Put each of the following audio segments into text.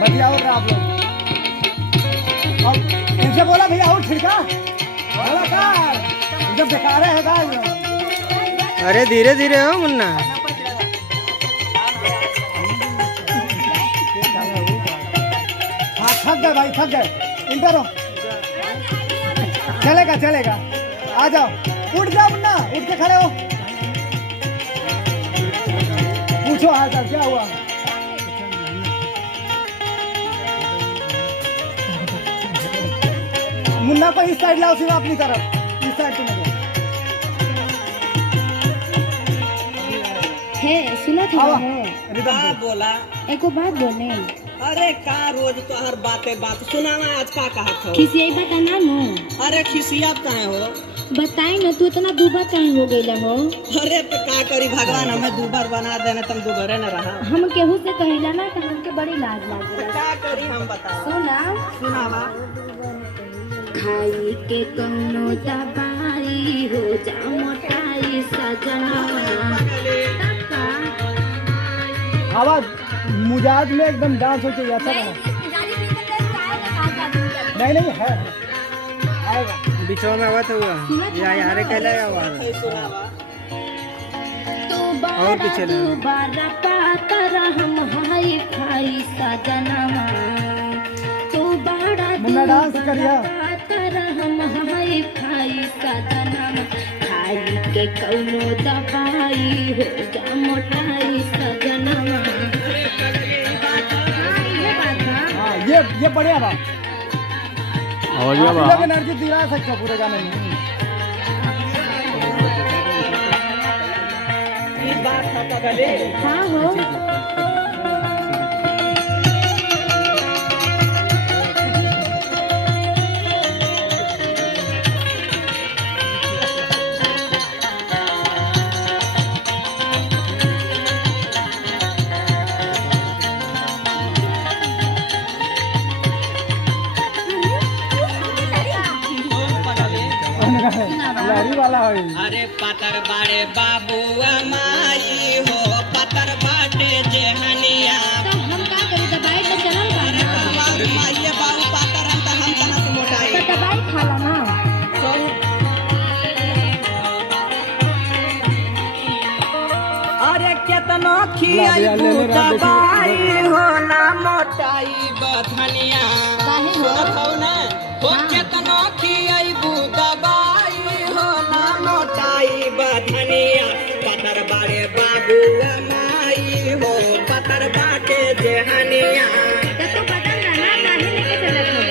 बढ़िया हो रहा आप लोग। अब इनसे बोला भैया और ठिका बोला का जब बेकार है का। अरे धीरे धीरे हो मुन्ना। हाँ थक गए भाई थक गए। इंटर हो चलेगा चलेगा आ जाओ। उठ जाओ मुन्ना उठ के खड़े हो। पूछो हाल चाल क्या हुआ। मुन्ना को इस साइड लाओ सीधा अपनी तरफ। इस साइड तुम है सुना था आवा। है का बोला। एको बात बोले अरे का रोज तो हर बातें बात सुनावा आज का कहत हो। खिसियाई बताना नो अरे खिसियात कहे हो। बताई ना तू इतना दुबर काहे हो गईला हो। अरे तो का करी भगवान हमें दूबर बना देने तुम दूबरे न रहा। हम केहू से कहिला ना तो हमके बड़ी लाज लागे। क्या करी हम बताओ। सुना सुनावा। खाई के कौनो दवाई हो जा मोटाई सजना। आवाज मुजाज में एकदम डांस हो चाहिए अच्छा बना। नहीं है आएगा बिछो में आवा तो हुआ या यार कहला आवाज सुनावा। और पीछे ले। दोबारा पातर हम हाई फाई सजनवा। तू बड़ा मुन्ना डांस करिया। पातर हम हाई फाई सजनवा। खाई के कौनो दवाई हो जा मोटाई सजनवा। हाँ ये बढ़िया बात। और आप लोग एनर्जी दिला सकते हो पूरे गाने में। इस बात का पगले। हाँ हो लहरी वाला है। अरे पतर बाड़े बाबू माई हो पतर बाटे जेहनिया। तो हम का करी दवाई तो चलल बा ना। माइये बाबू पातर हम कहाँ से मोटाई। तो दवाई खाला ना। अरे केतना खियाई दवाई हो ना मोटाई बधनिया। काहे हो? हो ना हो केतना खियाई दवाई हो ना मोटाई बधनिया। पतर बाड़े बाबू माई हो पतर बाटे जेहनिया। तो तू बदल ना काहे लेके चलत हो।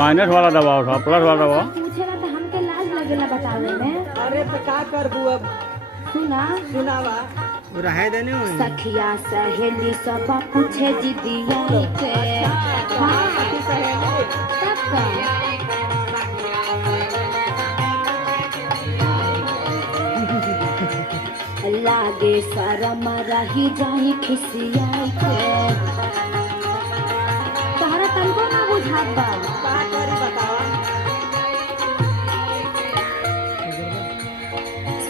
माइनस वाला दबाव उठा प्लस वाला दबाव। पूछेला तो हमके लाज लगेला बतावे में। अरे तो का करबू अब सुना सुनावा। रहे देने हो सखिया सहेली सब पूछे जिदिया के। हाँ तब का लागे शरम रही जाई खिसियाई के। तहरा तनको ना बुझात बा। का करी बतावा।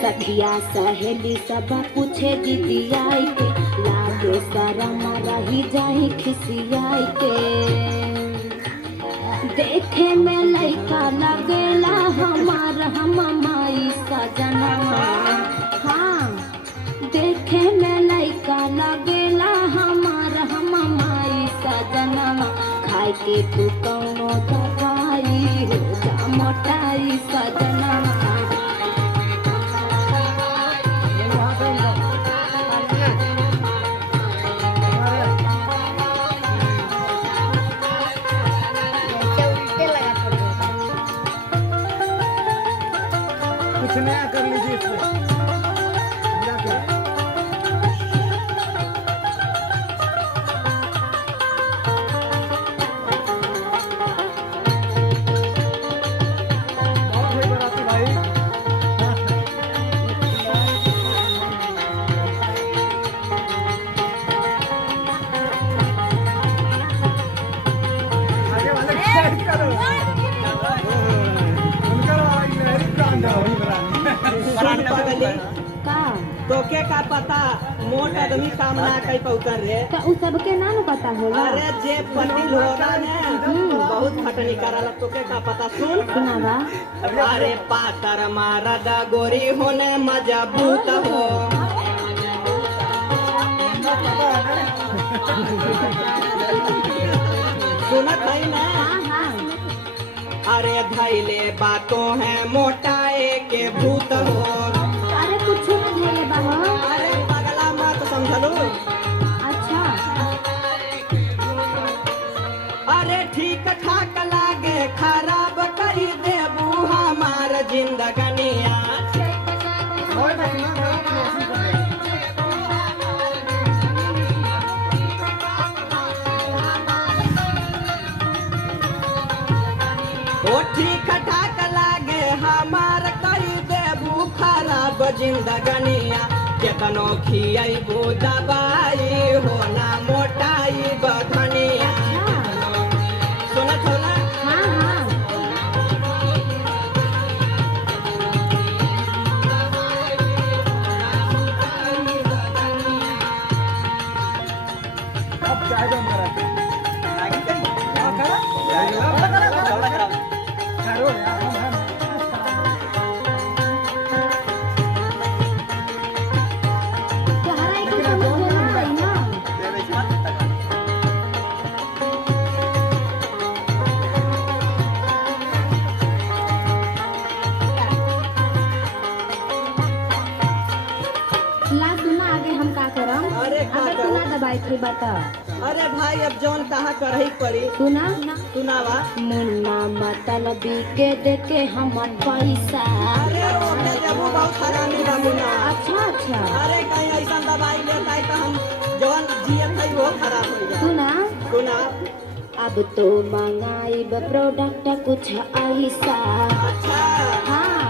सखिया सहेली सब पूछे दीदियाई के। लागे शरम रही जाई खिसियाई के। देखे में लइका लगेला हमार हम माई सजनवा। हाँ देखे में लइका लगेला हमार हम माई सजनवा। खाए के तू कौनो दवाई हो जा मोटाई सजनवा। कुछ नया कर लीजिए इसमें। सुन पगली का तोके का पता मोट आदमी काम ना कई पौतर रे तो उ सबके ना न पता होला। अरे जे पतिल होगा ने बहुत खटनी कराला तोके का पता सुन सुनावा। अरे पातर मारद गोरी होने मजबूत हो सुनत है ना हाँ हाँ अरे धैले बातों है मोटाए के भूत हो अरे कुछ न धैले बा हो। अरे पगला मत समझलू अच्छा अरे ठीक ठाक लागे खराब करी देबू हमार जिंदगनिया ओ ठीक ठाक लागे हमार करी देबू खराब जिंदगनिया केतनो खियबू दवाई हो ना मोटाई बधनिया सुनत हो ना हाँ हाँ अब चाय दो मेरा करो यार हम तोहरा एक समझ में ना आई ना। ला सुना आगे हम का करम। अरे का अगर करो? तू ना दबाई थी बता। अरे भाई अब जौन कहा करही पड़ी सुना सुनावा मुन्ना मतलबी के देके हम पैसा। अरे ओके देबू बहुत हरामी बाबू ना अच्छा अच्छा अरे कहीं ऐसा दवाई लेता है तो हम जौन जियत है वो खराब हो जाए सुना सुना अब तो मंगाइब प्रोडक्ट कुछ ऐसा। अच्छा हाँ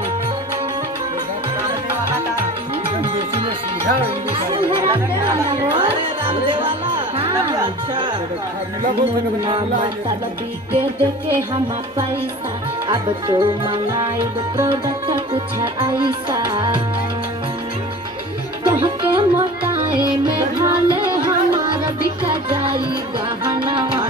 एकदम देसी में सीधा इंग्लिश है। अरे रामदेव वाला हाँ। अच्छा मुन्ना मतलबी के देके हम पैसा। अब तो मंगाइब प्रोडक्ट कुछ ऐसा। तोहके मोटाए में भाले हमार बिक जाई गहनवा।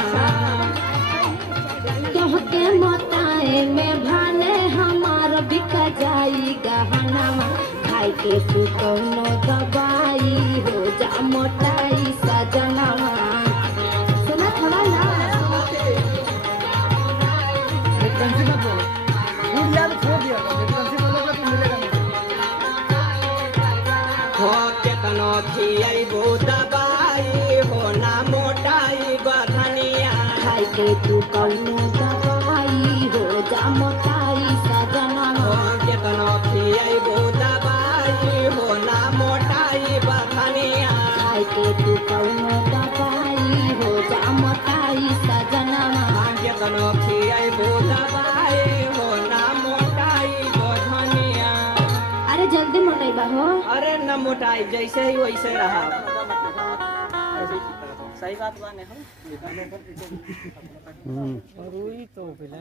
तोहके मोटाए में भाले हमार बिक जाई गहनवा। खाई के तू कौनो दवाई हो जा मोटाई सजनवा। सुनत हवा ना फ्रीक्वेंसी मत बोलो फूड याद छोड़ दिया था फ्रीक्वेंसी बोलोगे तो मिलेगा नहीं हो केतनो खियबू दवाई हो ना मोटाई बधनिया खाई के तू कौनो दवाई हो जा मोटाई सजनवा। हो केतनो खियबू दवाई हो ना मोटाई बधनिया खाई के तू कौनो दवाई हो जा मोटाई सजनवा। केतनो खियबू दवाई हो ना मोटाई बधनिया अरे जल्दी मोटाइबा हो। अरे न मोटाई जैसे ही वैसे रहा सही बात बाने हो और वही तो पहले